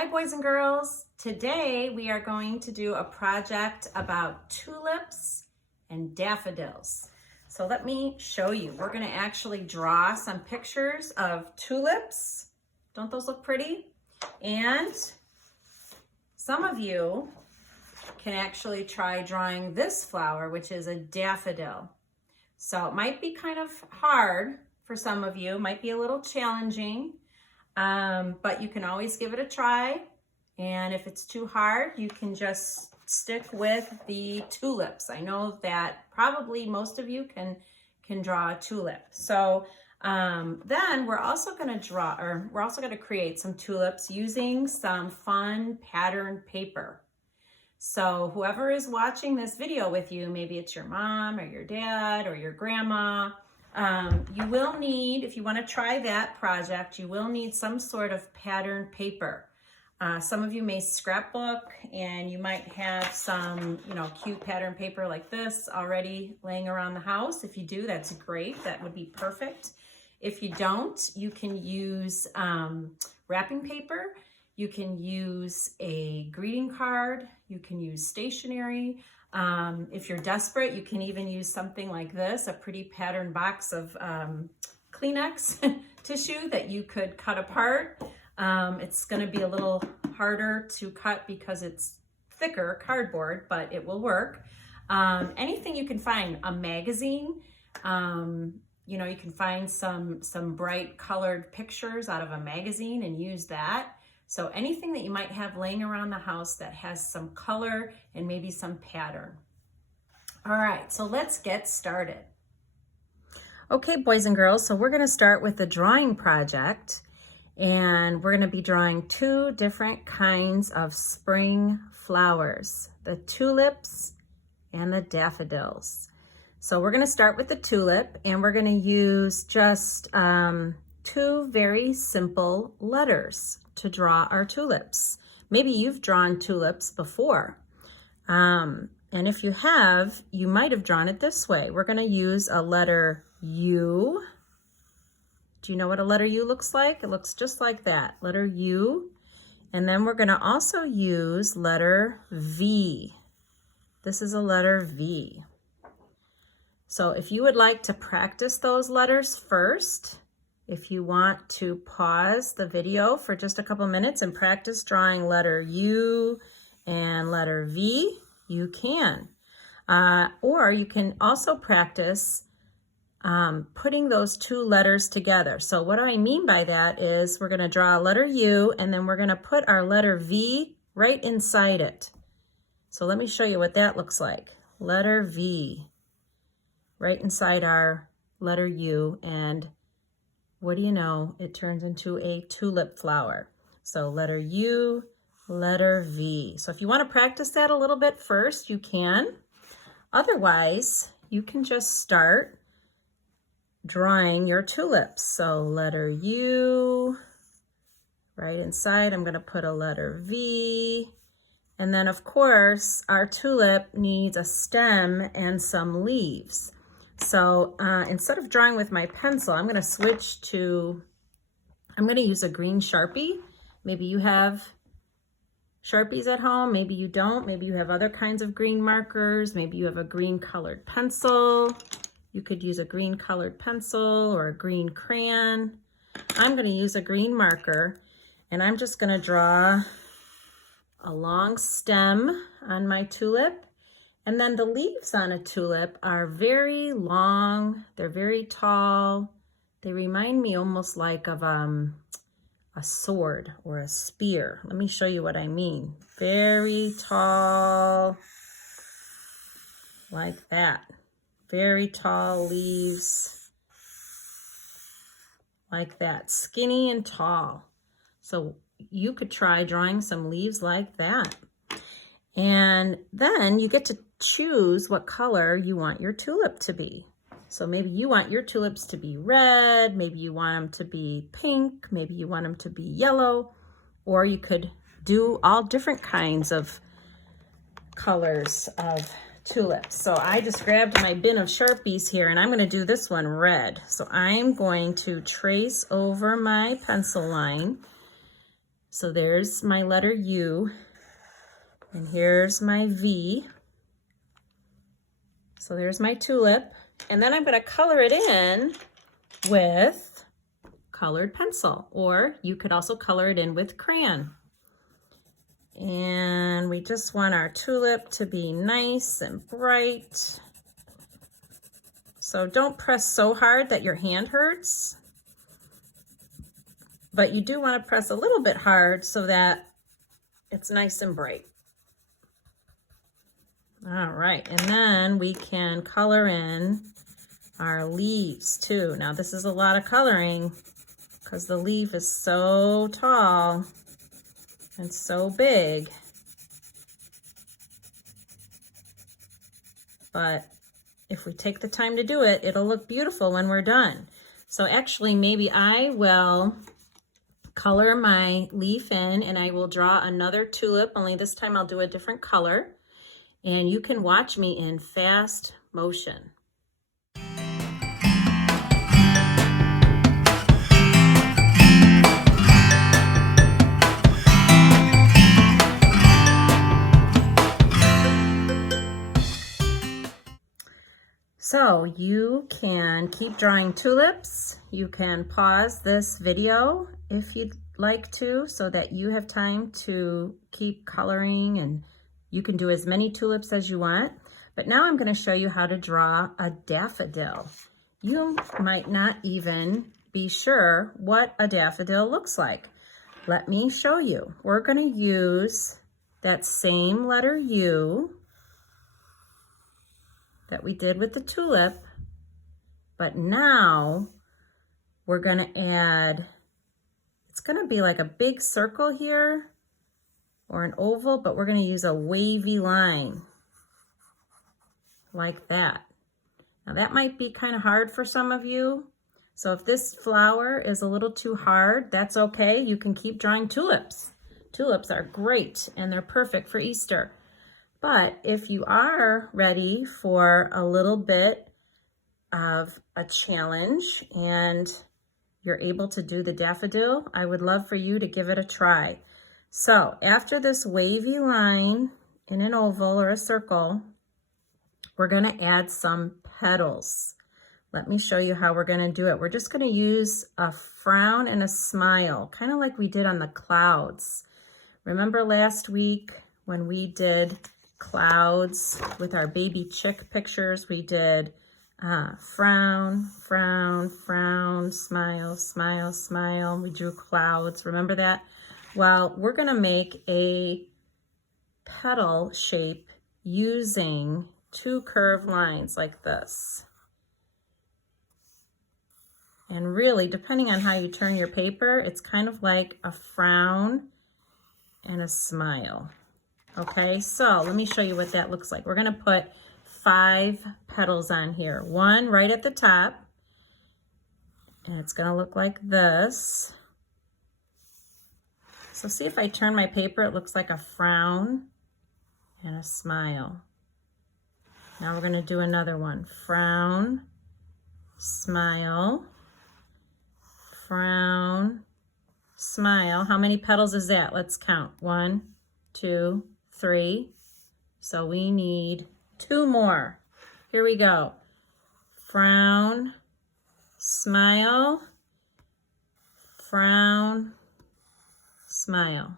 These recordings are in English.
Hi boys and girls. Today we are going to do a project about tulips and daffodils. So let me show you. We're going to actually draw some pictures of tulips. Don't those look pretty? And some of you can actually try drawing this flower, which is a daffodil. So it might be kind of hard for some of you, might be a little challenging. But you can always give it a try. And if it's too hard, you can just stick with the tulips. I know that probably most of you can draw a tulip. So then we're also going to create some tulips using some fun patterned paper. So whoever is watching this video with you, maybe it's your mom or your dad or your grandma, you will need, if you want to try that project, you will need some sort of patterned paper. Some of you may scrapbook, and you might have some, cute pattern paper like this already laying around the house. If you do, that's great. That would be perfect. If you don't, you can use wrapping paper. You can use a greeting card. You can use stationery. If you're desperate, you can even use something like this, a pretty patterned box of Kleenex tissue that you could cut apart. It's going to be a little harder to cut because it's thicker cardboard, but it will work. Anything you can find, a magazine, you can find some bright colored pictures out of a magazine and use that. So anything that you might have laying around the house that has some color and maybe some pattern. All right, so let's get started. Okay, boys and girls, so we're going to start with the drawing project, and we're going to be drawing two different kinds of spring flowers, the tulips and the daffodils. So we're going to start with the tulip, and we're going to use just two very simple letters to draw our tulips. Maybe you've drawn tulips before. And if you have, you might have drawn it this way. We're going to use a letter U. Do you know what a letter U looks like? It looks just like that, letter U. And then we're going to also use letter V. This is a letter V. So if you would like to practice those letters first, if you want to pause the video for just a couple minutes and practice drawing letter U and letter V, you can. Or you can also practice putting those two letters together. So what I mean by that is we're going to draw a letter U, and then we're going to put our letter V right inside it. So let me show you what that looks like. Letter V right inside our letter U, and what do you know? It turns into a tulip flower. So letter U, letter V. So if you want to practice that a little bit first, you can. Otherwise, you can just start drawing your tulips. So letter U, right inside, I'm going to put a letter V. And then, of course, our tulip needs a stem and some leaves. So instead of drawing with my pencil, I'm going to switch to, I'm going to use a green Sharpie. Maybe you have Sharpies at home, maybe you don't. Maybe you have other kinds of green markers. Maybe you have a green colored pencil. You could use a green colored pencil or a green crayon. I'm going to use a green marker, and I'm just going to draw a long stem on my tulip. And then the leaves on a tulip are very long, they're very tall. They remind me almost like of a sword or a spear. Let me show you what I mean. Very tall, like that. Very tall leaves, like that. Skinny and tall. So you could try drawing some leaves like that. And then you get to choose what color you want your tulip to be. So maybe you want your tulips to be red, maybe you want them to be pink, maybe you want them to be yellow, or you could do all different kinds of colors of tulips. So I just grabbed my bin of Sharpies here, and I'm going to do this one red. So I'm going to trace over my pencil line So there's my letter U, and here's my V. So there's my tulip, and then I'm going to color it in with colored pencil, or you could also color it in with crayon. And we just want our tulip to be nice and bright. So don't press so hard that your hand hurts, but you do want to press a little bit hard so that it's nice and bright. All right, and then we can color in our leaves too. Now this is a lot of coloring because the leaf is so tall and so big. But if we take the time to do it, it'll look beautiful when we're done. So actually, maybe I will color my leaf in and I will draw another tulip, only this time I'll do a different color. And you can watch me in fast motion. So you can keep drawing tulips. You can pause this video if you'd like to, so that you have time to keep coloring, and you can do as many tulips as you want. But now I'm going to show you how to draw a daffodil. You might not even be sure what a daffodil looks like. Let me show you. We're going to use that same letter U that we did with the tulip, but now we're going to add, it's going to be like a big circle here or an oval, but we're going to use a wavy line like that. Now that might be kind of hard for some of you. So if this flower is a little too hard, that's okay. You can keep drawing tulips. Tulips are great and they're perfect for Easter. But if you are ready for a little bit of a challenge and you're able to do the daffodil, I would love for you to give it a try. So after this wavy line in an oval or a circle, we're going to add some petals. Let me show you how we're going to do it. We're just going to use a frown and a smile, kind of like we did on the clouds. Remember last week when we did clouds with our baby chick pictures? We did frown, frown, frown, smile, smile, smile. We drew clouds. Remember that? Well, we're going to make a petal shape using two curved lines like this. And really, depending on how you turn your paper, it's kind of like a frown and a smile. Okay, so let me show you what that looks like. We're going to put 5 petals on here. One right at the top, and it's going to look like this. So see, if I turn my paper, it looks like a frown and a smile. Now we're going to do another one. Frown, smile, frown, smile. How many petals is that? Let's count. 1, 2, 3. So we need 2 more. Here we go. Frown, smile, frown, smile.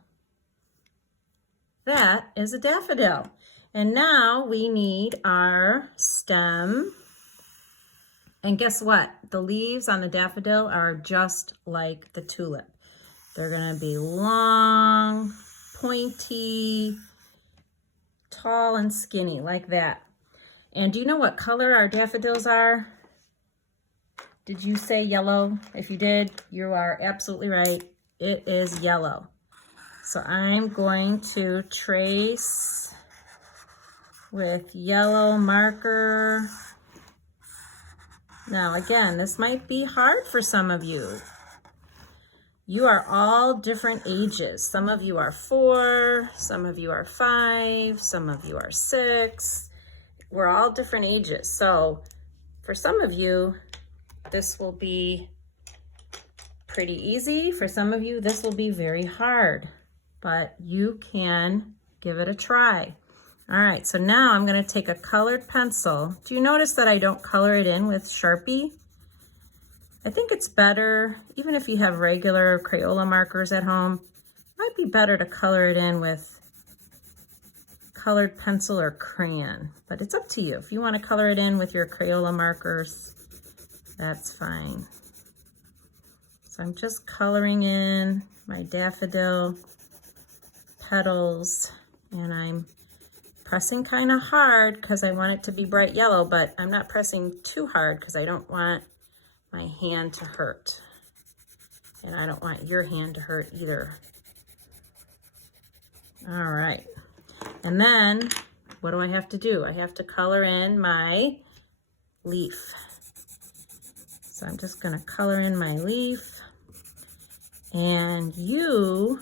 That is a daffodil. And now we need our stem. And guess what? The leaves on the daffodil are just like the tulip. They're going to be long, pointy, tall and skinny like that. And do you know what color our daffodils are? Did you say yellow? If you did, you are absolutely right. It is yellow. So I'm going to trace with yellow marker. Now again, this might be hard for some of you. You are all different ages. Some of you are 4, some of you are 5, some of you are 6. We're all different ages. So for some of you, this will be pretty easy. For some of you, this will be very hard, but you can give it a try. All right, so now I'm gonna take a colored pencil. Do you notice that I don't color it in with Sharpie? I think it's better, even if you have regular Crayola markers at home, it might be better to color it in with colored pencil or crayon, but it's up to you. If you want to color it in with your Crayola markers, that's fine. So I'm just coloring in my daffodil petals, and I'm pressing kind of hard because I want it to be bright yellow, but I'm not pressing too hard because I don't want my hand to hurt. And I don't want your hand to hurt either. All right. And then what do I have to do? I have to color in my leaf. So I'm just gonna color in my leaf. And you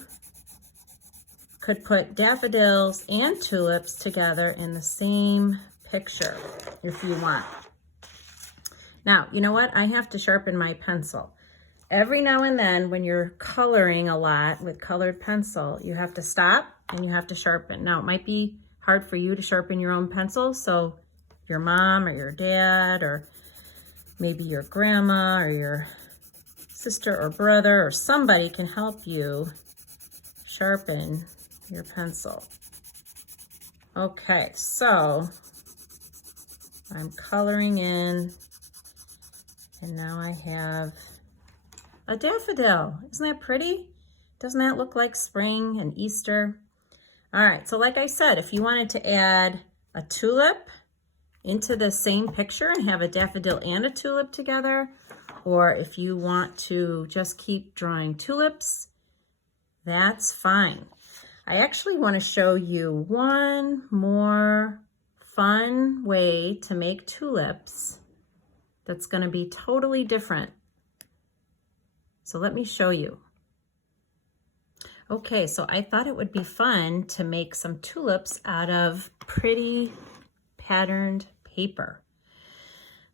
could put daffodils and tulips together in the same picture if you want. Now, you know what? I have to sharpen my pencil. Every now and then when you're coloring a lot with colored pencil, you have to stop and you have to sharpen. Now, it might be hard for you to sharpen your own pencil, so your mom or your dad or maybe your grandma or your sister or brother or somebody can help you sharpen your pencil. Okay, so I'm coloring in, and now I have a daffodil. Isn't that pretty? Doesn't that look like spring and Easter? All right, so like I said, if you wanted to add a tulip into the same picture and have a daffodil and a tulip together, or if you want to just keep drawing tulips, that's fine. I actually want to show you one more fun way to make tulips that's going to be totally different. So let me show you. Okay, so I thought it would be fun to make some tulips out of pretty patterned paper.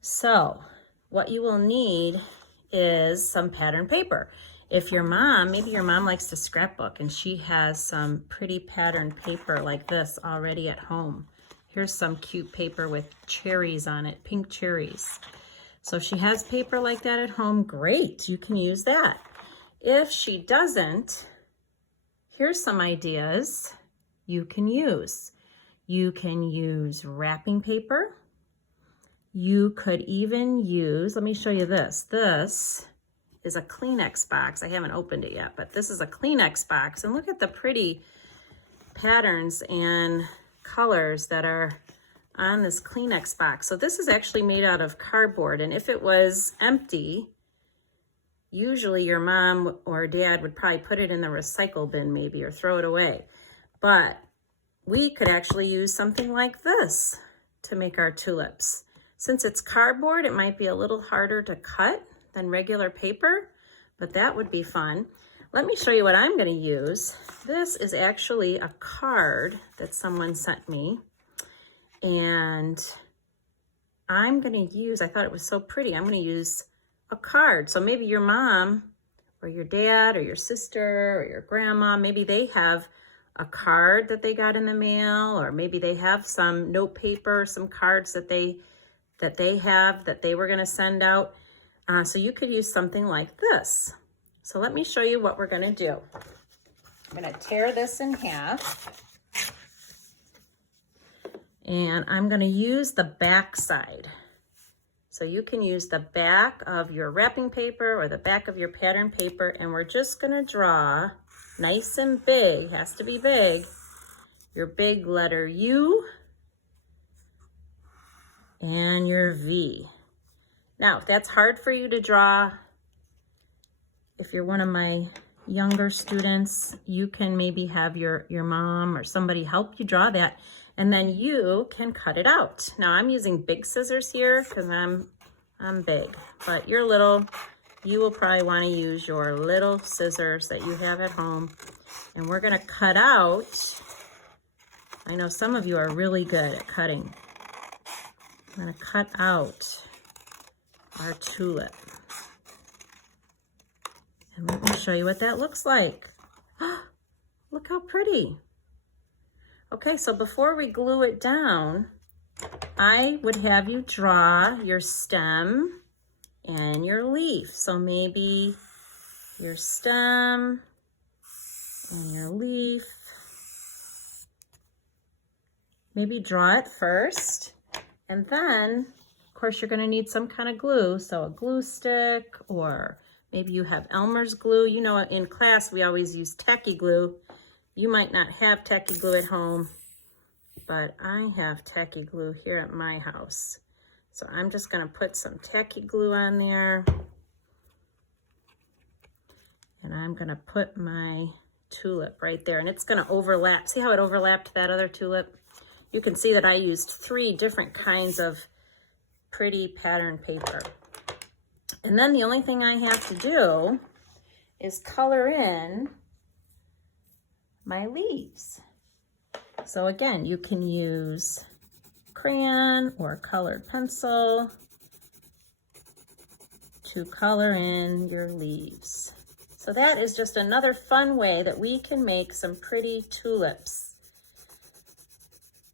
So what you will need is some patterned paper. If your mom, maybe your mom likes to scrapbook and she has some pretty patterned paper like this already at home. Here's some cute paper with cherries on it, pink cherries. So if she has paper like that at home, great, you can use that. If she doesn't, here's some ideas you can use. You can use wrapping paper. You could even use, let me show you this. This is a Kleenex box. I haven't opened it yet, but this is a Kleenex box. And look at the pretty patterns and colors that are on this Kleenex box. So this is actually made out of cardboard. And if it was empty, usually your mom or dad would probably put it in the recycle bin maybe, or throw it away. But we could actually use something like this to make our tulips. Since it's cardboard, it might be a little harder to cut than regular paper, but that would be fun. Let me show you what I'm going to use. This is actually a card that someone sent me, and I'm going to use, I thought it was so pretty, I'm going to use a card. So maybe your mom or your dad or your sister or your grandma, maybe they have a card that they got in the mail, or maybe they have some note paper, some cards that they have that they were going to send out. So you could use something like this. So let me show you what we're going to do. I'm going to tear this in half, and I'm going to use the back side. So you can use the back of your wrapping paper or the back of your pattern paper, and we're just going to draw nice and big, has to be big, your big letter U and your V. Now, if that's hard for you to draw, if you're one of my younger students, you can maybe have your mom or somebody help you draw that, and then you can cut it out. Now, I'm using big scissors here because I'm big, but you're little, you will probably want to use your little scissors that you have at home, and we're going to cut out. I know some of you are really good at cutting. I'm going to cut out our tulip. And let me show you what that looks like. Look how pretty. Okay, so before we glue it down, I would have you draw your stem and your leaf. So maybe your stem and your leaf. Maybe draw it first, and then, of course, you're gonna need some kind of glue. So a glue stick, or maybe you have Elmer's glue. You know, in class, we always use tacky glue. You might not have tacky glue at home, but I have tacky glue here at my house. So I'm just gonna put some tacky glue on there. And I'm gonna put my tulip right there, and it's gonna overlap. See how it overlapped that other tulip? You can see that I used 3 different kinds of pretty pattern paper. And then the only thing I have to do is color in my leaves. So again, you can use crayon or colored pencil to color in your leaves. So that is just another fun way that we can make some pretty tulips.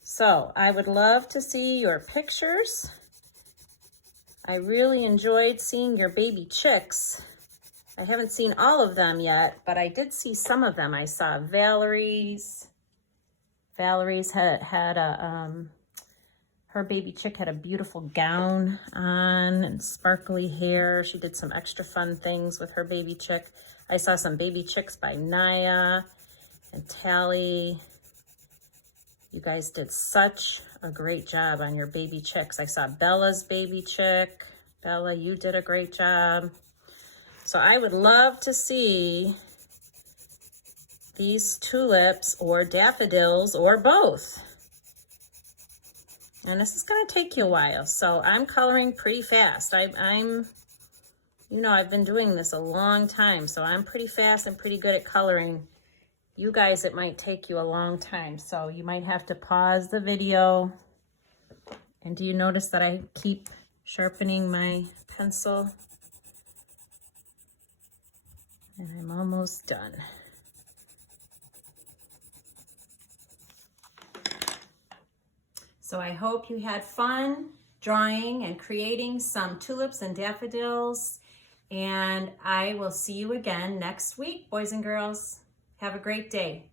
So I would love to see your pictures. I really enjoyed seeing your baby chicks. I haven't seen all of them yet, but I did see some of them. I saw Valerie's. Valerie's had a, her baby chick had a beautiful gown on and sparkly hair. She did some extra fun things with her baby chick. I saw some baby chicks by Naya and Tally. You guys did such a great job on your baby chicks. I saw Bella's baby chick. Bella, you did a great job. So I would love to see these tulips or daffodils or both. And this is gonna take you a while. So I'm coloring pretty fast. You know, I've been doing this a long time, so I'm pretty fast and pretty good at coloring. You guys, it might take you a long time, so you might have to pause the video. And do you notice that I keep sharpening my pencil? And I'm almost done. So I hope you had fun drawing and creating some tulips and daffodils. And I will see you again next week, boys and girls. Have a great day.